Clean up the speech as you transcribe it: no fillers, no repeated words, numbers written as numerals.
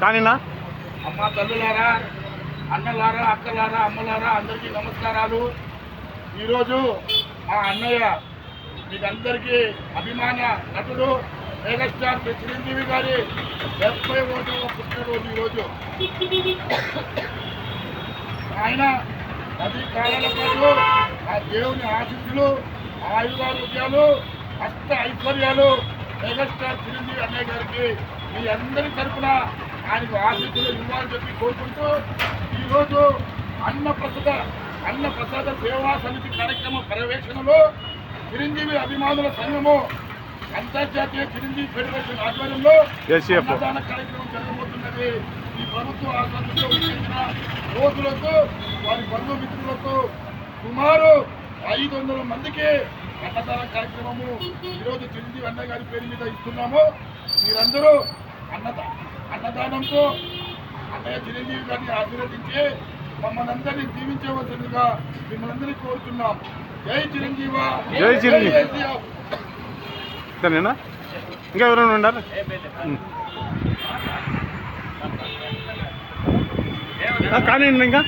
కానీనా అమ్మ తల్లులారా, అన్నలారా, అక్కలారా, అమ్మలారా, అందరికీ నమస్కారాలు. ఈరోజు మా అన్నయ్య మీకందరికీ అభిమాన నటుడు మెగాస్టార్ చిరంజీవి గారి 71వ పుట్టినరోజు ఈరోజు. ఆయన 10 కాలాల పాటు ఆ దేవుని ఆశీస్సులు, ఆయురారోగ్యాలు, అష్ట ఐశ్వర్యాలు మెగాస్టార్ చిరంజీవి అన్నయ్య గారికి మీ అందరి తరఫున ఆయనకు ఆశీస్సులు ఇవ్వాలని చెప్పి కోరుకుంటూ ఈరోజు అన్నప్రసాద సేవా సమితి కార్యక్రమ పర్యవేక్షణలో చిరంజీవి అభిమానుల సంఘము అంతర్జాతీయ చిరంజీవి ఫెడరేషన్ ఆధ్వర్యంలో అన్నదాన కార్యక్రమం జరగబోతున్నది. ఈ ప్రభుత్వ ఆసుపత్రిలో చేసిన రోజులకు వారి బంధుమిత్రులకు సుమారు 500 మందికి అన్నదాన కార్యక్రమము ఈరోజు చిరంజీవి అన్నయ్య గారి పేరు మీద ఇస్తున్నాము. మీరందరూ అన్నదానంతో అన్నయ్య చిరంజీవి గారిని ఆశీర్వదించి మమ్మల్ని అందరినీ దీవించవలసిందిగా మిమ్మల్ని అందరినీ కోరుతున్నాం. జై చిరంజీవ, జై చిరంజీవి. ఇంకా ఎవరైనా ఉండాలి? కానీ ఇంకా